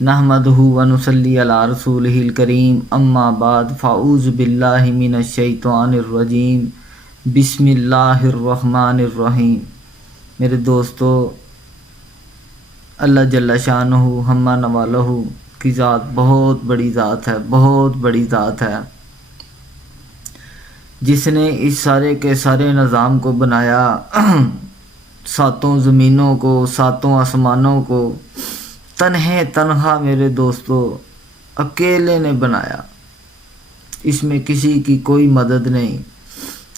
نحمدہ ونصلی علی رسولہ الکریم اما بعد فاعوذ باللہ من الشیطان الرجیم بسم اللہ الرحمن الرحیم۔ میرے دوستو، اللہ جل شانہ ہمہ نوالہ کی ذات بہت بڑی ذات ہے، بہت بڑی ذات ہے، جس نے اس سارے کے سارے نظام کو بنایا، ساتوں زمینوں کو، ساتوں آسمانوں کو تنہا میرے دوستو اکیلے نے بنایا۔ اس میں کسی کی کوئی مدد نہیں،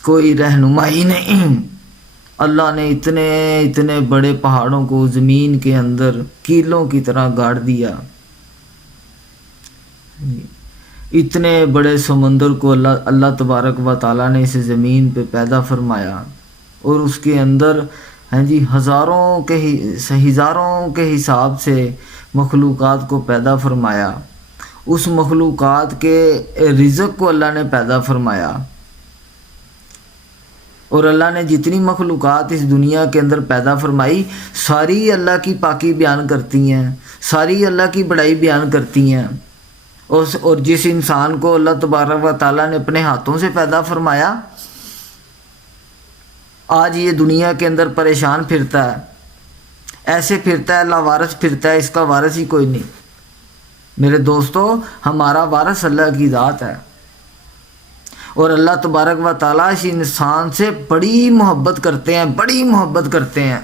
کوئی رہنمائی نہیں۔ اللہ نے اتنے بڑے پہاڑوں کو زمین کے اندر کیلوں کی طرح گاڑ دیا، اتنے بڑے سمندر کو اللہ تبارک و تعالیٰ نے اس زمین پہ پیدا فرمایا، اور اس کے اندر ہزاروں کے حساب سے مخلوقات کو پیدا فرمایا۔ اس مخلوقات کے رزق کو اللہ نے پیدا فرمایا، اور اللہ نے جتنی مخلوقات اس دنیا کے اندر پیدا فرمائی، ساری اللہ کی پاکی بیان کرتی ہیں، ساری اللہ کی بڑائی بیان کرتی ہیں۔ اور جس انسان کو اللہ تبارک و تعالیٰ نے اپنے ہاتھوں سے پیدا فرمایا، آج یہ دنیا کے اندر پریشان پھرتا ہے، ایسے پھرتا ہے، لاوارث پھرتا ہے، اس کا وارث ہی کوئی نہیں۔ میرے دوستو، ہمارا وارث اللہ کی ذات ہے، اور اللہ تبارک و تعالیٰ اس انسان سے بڑی محبت کرتے ہیں، بڑی محبت کرتے ہیں۔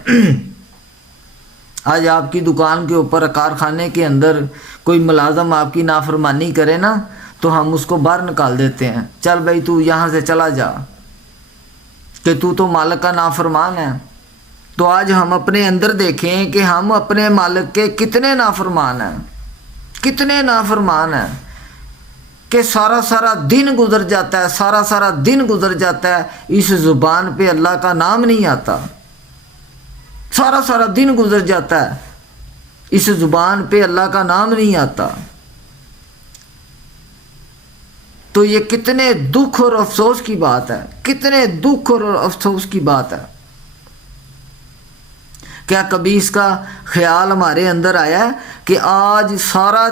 آج آپ کی دکان کے اوپر، کارخانے کے اندر کوئی ملازم آپ کی نافرمانی کرے نا، تو ہم اس کو باہر نکال دیتے ہیں، چل بھائی تو یہاں سے چلا جا، کہ تو مالک کا نافرمان ہے۔ تو آج ہم اپنے اندر دیکھیں کہ ہم اپنے مالک کے کتنے نافرمان ہیں، کتنے نافرمان ہیں، کہ سارا دن گزر جاتا ہے، سارا دن گزر جاتا ہے، اس زبان پہ اللہ کا نام نہیں آتا، سارا دن گزر جاتا ہے، اس زبان پہ اللہ کا نام نہیں آتا۔ تو یہ کتنے دکھ اور افسوس کی بات ہے، کتنے دکھ اور افسوس کی بات ہے۔ کیا کبھی اس کا خیال ہمارے اندر آیا ہے کہ آج سارا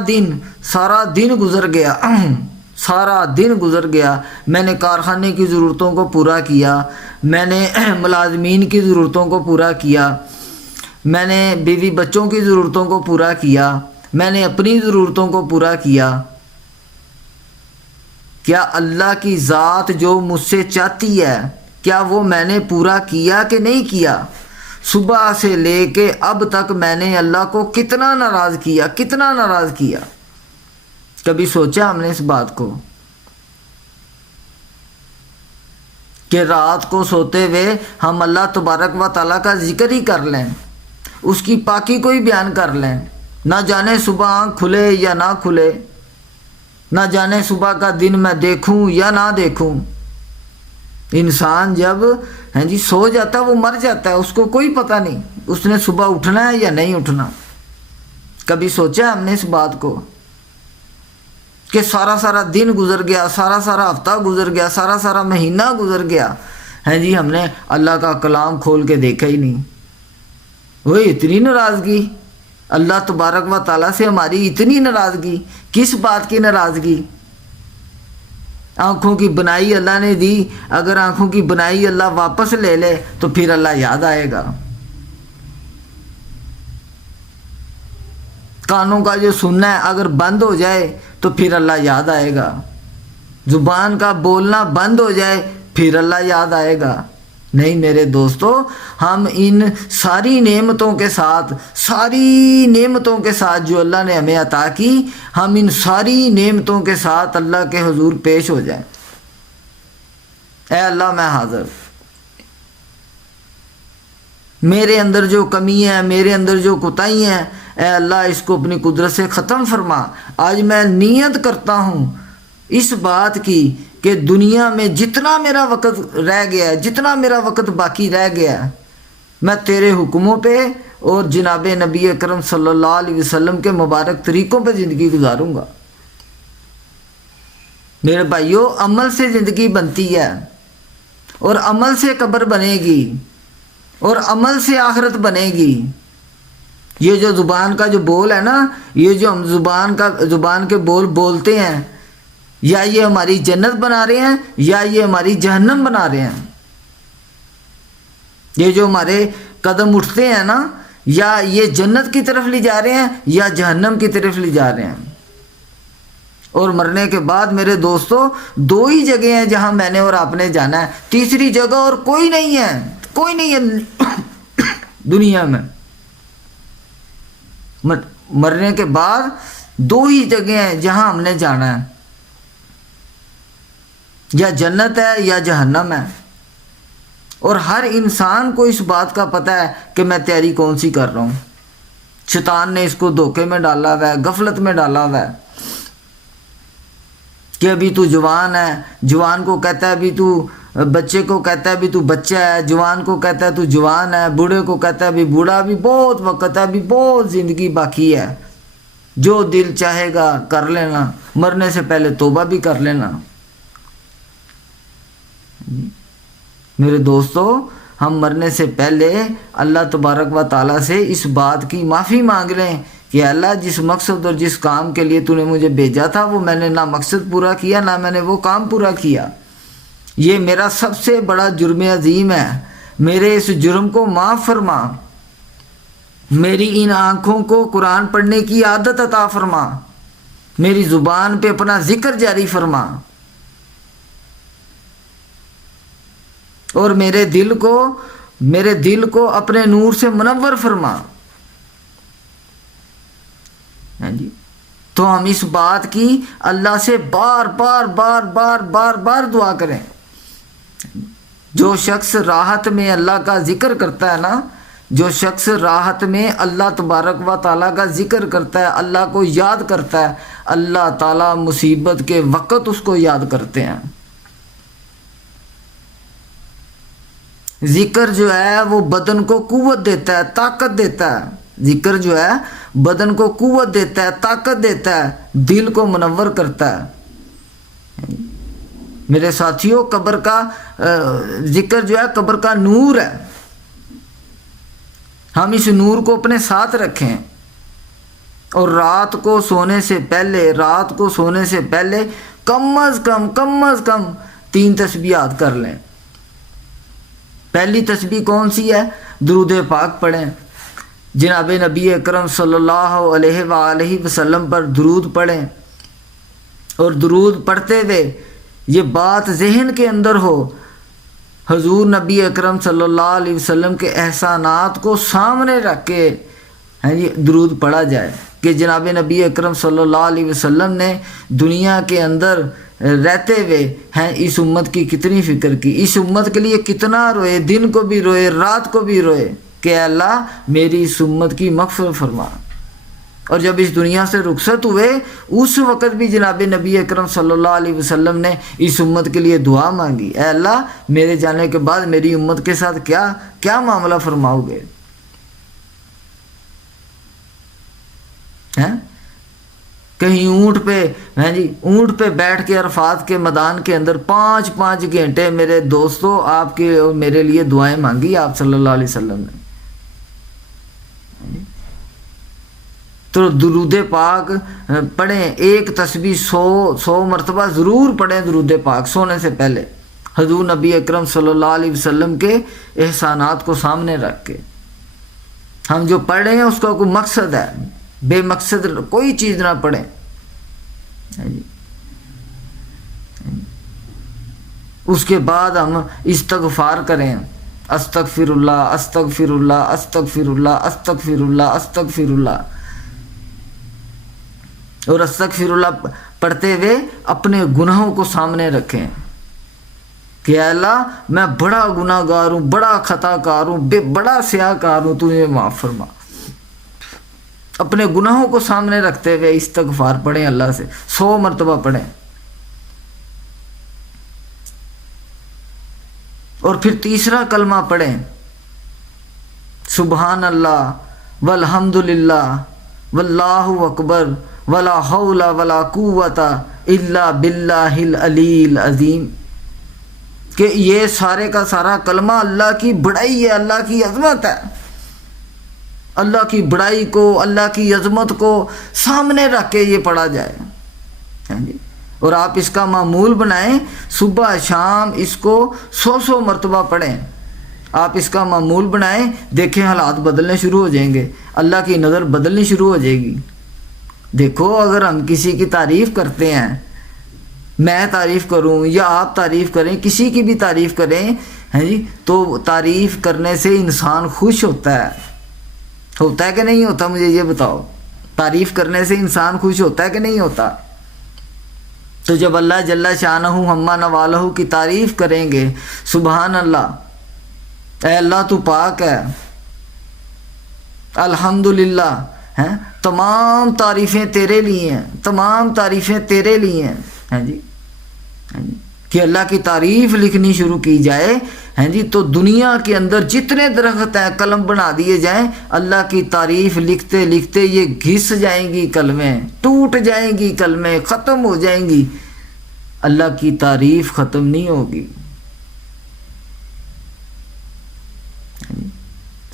دن گزر گیا، سارا دن گزر گیا، میں نے کارخانے کی ضرورتوں کو پورا کیا، میں نے ملازمین کی ضرورتوں کو پورا کیا، میں نے بیوی بچوں کی ضرورتوں کو پورا کیا، میں نے اپنی ضرورتوں کو پورا کیا۔ کیا اللہ کی ذات جو مجھ سے چاہتی ہے، کیا وہ میں نے پورا کیا کہ نہیں کیا؟ صبح سے لے کے اب تک میں نے اللہ کو کتنا ناراض کیا، کتنا ناراض کیا؟ کبھی سوچا ہم نے اس بات کو کہ رات کو سوتے ہوئے ہم اللہ تبارک و تعالیٰ کا ذکر ہی کر لیں، اس کی پاکی کو ہی بیان کر لیں، نہ جانے صبح آنکھ کھلے یا نہ کھلے، نہ جانے صبح کا دن میں دیکھوں یا نہ دیکھوں۔ انسان جب سو جاتا ہے وہ مر جاتا ہے، اس کو کوئی پتہ نہیں اس نے صبح اٹھنا ہے یا نہیں اٹھنا۔ کبھی سوچا ہم نے اس بات کو کہ سارا دن گزر گیا، سارا ہفتہ گزر گیا، سارا مہینہ گزر گیا، ہم نے اللہ کا کلام کھول کے دیکھا ہی نہیں۔ وہ اتنی ناراضگی اللہ تبارک و تعالیٰ سے، ہماری اتنی ناراضگی، کس بات کی ناراضگی؟ آنکھوں کی بنائی اللہ نے دی، اگر آنکھوں کی بنائی اللہ واپس لے لے تو پھر اللہ یاد آئے گا۔ کانوں کا جو سننا ہے اگر بند ہو جائے تو پھر اللہ یاد آئے گا، زبان کا بولنا بند ہو جائے پھر اللہ یاد آئے گا۔ نہیں میرے دوستو، ہم ان ساری نعمتوں کے ساتھ جو اللہ نے ہمیں عطا کی، ہم ان ساری نعمتوں کے ساتھ اللہ کے حضور پیش ہو جائیں۔ اے اللہ، میں حاضر، میرے اندر جو کمی ہے، میرے اندر جو کوتاہی ہیں، اے اللہ اس کو اپنی قدرت سے ختم فرما۔ آج میں نیت کرتا ہوں اس بات کی کہ دنیا میں جتنا میرا وقت رہ گیا ہے، جتنا میرا وقت باقی رہ گیا ہے، میں تیرے حکموں پہ اور جناب نبی اکرم صلی اللہ علیہ وسلم کے مبارک طریقوں پہ زندگی گزاروں گا۔ میرے بھائیو، عمل سے زندگی بنتی ہے، اور عمل سے قبر بنے گی، اور عمل سے آخرت بنے گی۔ یہ جو زبان کا جو بول ہے نا، یہ جو ہم زبان کے بول بولتے ہیں، یا یہ ہماری جنت بنا رہے ہیں یا یہ ہماری جہنم بنا رہے ہیں. یہ جو ہمارے قدم اٹھتے ہیں نا، یا یہ جنت کی طرف لے جا رہے ہیں یا جہنم کی طرف لے جا رہے ہیں. اور مرنے کے بعد میرے دوستو 2 ہی جگہ ہیں جہاں میں نے اور آپ نے جانا ہے. تیسری جگہ اور کوئی نہیں ہے، کوئی نہیں ہے دنیا میں. مرنے کے بعد 2 ہی جگہ ہیں جہاں ہم نے جانا ہے، یا جنت ہے یا جہنم ہے. اور ہر انسان کو اس بات کا پتہ ہے کہ میں تیاری کون سی کر رہا ہوں. شیطان نے اس کو دھوکے میں ڈالا ہوا ہے، غفلت میں ڈالا ہوا ہے کہ ابھی تو جوان ہے. جوان کو کہتا ہے ابھی تو، بچے کو کہتا ہے ابھی تو بچہ ہے، جوان کو کہتا ہے تو جوان ہے، بوڑھے کو کہتا ہے ابھی بوڑھا، ابھی بہت وقت ہے، ابھی بہت زندگی باقی ہے، جو دل چاہے گا کر لینا، مرنے سے پہلے توبہ بھی کر لینا. میرے دوستو، ہم مرنے سے پہلے اللہ تبارک و تعالیٰ سے اس بات کی معافی مانگ لیں کہ اللہ جس مقصد اور جس کام کے لیے تو نے مجھے بھیجا تھا وہ میں نے نہ مقصد پورا کیا نہ میں نے وہ کام پورا کیا. یہ میرا سب سے بڑا جرم عظیم ہے، میرے اس جرم کو معاف فرما. میری ان آنکھوں کو قرآن پڑھنے کی عادت عطا فرما، میری زبان پہ اپنا ذکر جاری فرما، اور میرے دل کو اپنے نور سے منور فرما. جی تو ہم اس بات کی اللہ سے بار بار دعا کریں. جو شخص راحت میں اللہ کا ذکر کرتا ہے نا، جو شخص راحت میں اللہ تبارک و تعالیٰ کا ذکر کرتا ہے، اللہ کو یاد کرتا ہے، اللہ تعالیٰ مصیبت کے وقت اس کو یاد کرتے ہیں. ذکر جو ہے وہ بدن کو قوت دیتا ہے، طاقت دیتا ہے. ذکر جو ہے بدن کو قوت دیتا ہے، طاقت دیتا ہے، دل کو منور کرتا ہے. میرے ساتھیوں، قبر کا ذکر جو ہے قبر کا نور ہے. ہم اس نور کو اپنے ساتھ رکھیں اور رات کو سونے سے پہلے کم از کم 3 تسبیحات کر لیں. پہلی تسبیح کون سی ہے؟ درود پاک پڑھیں. جناب نبی اکرم صلی اللہ علیہ وآلہ وسلم پر درود پڑھیں، اور درود پڑھتے ہوئے یہ بات ذہن کے اندر ہو، حضور نبی اکرم صلی اللہ علیہ وسلم کے احسانات کو سامنے رکھ کے درود پڑھا جائے کہ جناب نبی اکرم صلی اللہ علیہ وسلم نے دنیا کے اندر رہتے ہوئے اس امت کی کتنی فکر کی، اس امت کے لیے کتنا روئے، دن کو بھی روئے رات کو بھی روئے کہ اللہ میری اس امت کی مغفرت فرما. اور جب اس دنیا سے رخصت ہوئے اس وقت بھی جناب نبی اکرم صلی اللہ علیہ وسلم نے اس امت کے لیے دعا مانگی، اے اللہ میرے جانے کے بعد میری امت کے ساتھ کیا معاملہ فرماؤ گے. کہیں اونٹ پہ بیٹھ کے عرفات کے میدان کے اندر 5 گھنٹے میرے دوستوں آپ کے اور میرے لیے دعائیں مانگی آپ صلی اللہ علیہ وسلم نے. تو درود پاک پڑھیں، ایک تسبیح 100 مرتبہ ضرور پڑھیں درود پاک سونے سے پہلے، حضور نبی اکرم صلی اللہ علیہ وسلم کے احسانات کو سامنے رکھ کے. ہم جو پڑھ رہے ہیں اس کا کوئی مقصد ہے، بے مقصد کوئی چیز نہ پڑھیں. اس کے بعد ہم استغفار کریں، استغفر اللہ استغفر اللہ استغفر اللہ استغفر اللہ استغفر اللہ. اور استغفر اللہ پڑھتے ہوئے اپنے گناہوں کو سامنے رکھیں کہ اے اللہ میں بڑا گناہ گار ہوں، بڑا خطا کار ہوں، بڑا سیاہ کار ہوں، تو مجھے معاف فرما. اپنے گناہوں کو سامنے رکھتے ہوئے استغفار پڑھیں، اللہ سے 100 مرتبہ پڑھیں. اور پھر تیسرا کلمہ پڑھیں، سبحان اللہ والحمد للہ واللہ اکبر ولا حول ولا قوت الا باللہ العلی العظیم. کہ یہ سارے کا سارا کلمہ اللہ کی بڑائی ہے، اللہ کی عظمت ہے. اللہ کی بڑائی کو، اللہ کی عظمت کو سامنے رکھ کے یہ پڑھا جائے، ہاں جی، اور آپ اس کا معمول بنائیں، صبح شام اس کو 100 مرتبہ پڑھیں، آپ اس کا معمول بنائیں، دیکھیں حالات بدلنے شروع ہو جائیں گے، اللہ کی نظر بدلنی شروع ہو جائے گی۔ دیکھو اگر ہم کسی کی تعریف کرتے ہیں، میں تعریف کروں یا آپ تعریف کریں، کسی کی بھی تعریف کریں، ہیں جی، تو تعریف کرنے سے انسان خوش ہوتا ہے کہ نہیں ہوتا؟ مجھے یہ بتاؤ، تعریف کرنے سے انسان خوش ہوتا ہے کہ نہیں ہوتا؟ تو جب اللہ جل شانہ عما نوالہ کی تعریف کریں گے، سبحان اللہ، اے اللہ تو پاک ہے، الحمدللہ، ہیں، تمام تعریفیں تیرے لیے ہیں، تمام تعریفیں تیرے لیے ہیں، ہیں جی، کہ اللہ کی تعریف لکھنی شروع کی جائے، ہیں جی، تو دنیا کے اندر جتنے درخت ہیں قلم بنا دیے جائیں، اللہ کی تعریف لکھتے لکھتے یہ گھس جائیں گی قلمیں، ٹوٹ جائیں گی قلمیں، ختم ہو جائیں گی، اللہ کی تعریف ختم نہیں ہوگی۔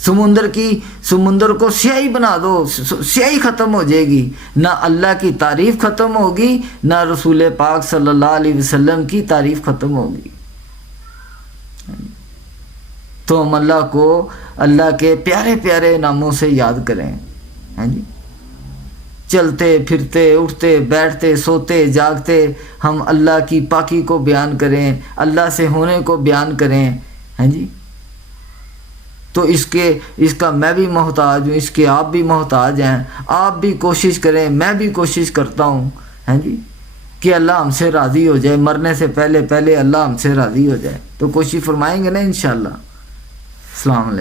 سمندر کو سیاہی بنا دو، سیاہی ختم ہو جائے گی، نہ اللہ کی تعریف ختم ہوگی، نہ رسول پاک صلی اللہ علیہ وسلم کی تعریف ختم ہوگی۔ تو ہم اللہ کو اللہ کے پیارے پیارے ناموں سے یاد کریں، ہاں جی، چلتے پھرتے اٹھتے بیٹھتے سوتے جاگتے ہم اللہ کی پاکی کو بیان کریں، اللہ سے ہونے کو بیان کریں، ہاں جی، تو اس کا میں بھی محتاج ہوں، اس کے آپ بھی محتاج ہیں، آپ بھی کوشش کریں، میں بھی کوشش کرتا ہوں، ہیں جی، کہ اللہ ہم سے راضی ہو جائے، مرنے سے پہلے اللہ ہم سے راضی ہو جائے، تو کوشش فرمائیں گے نا انشاءاللہ۔ السلام علیکم۔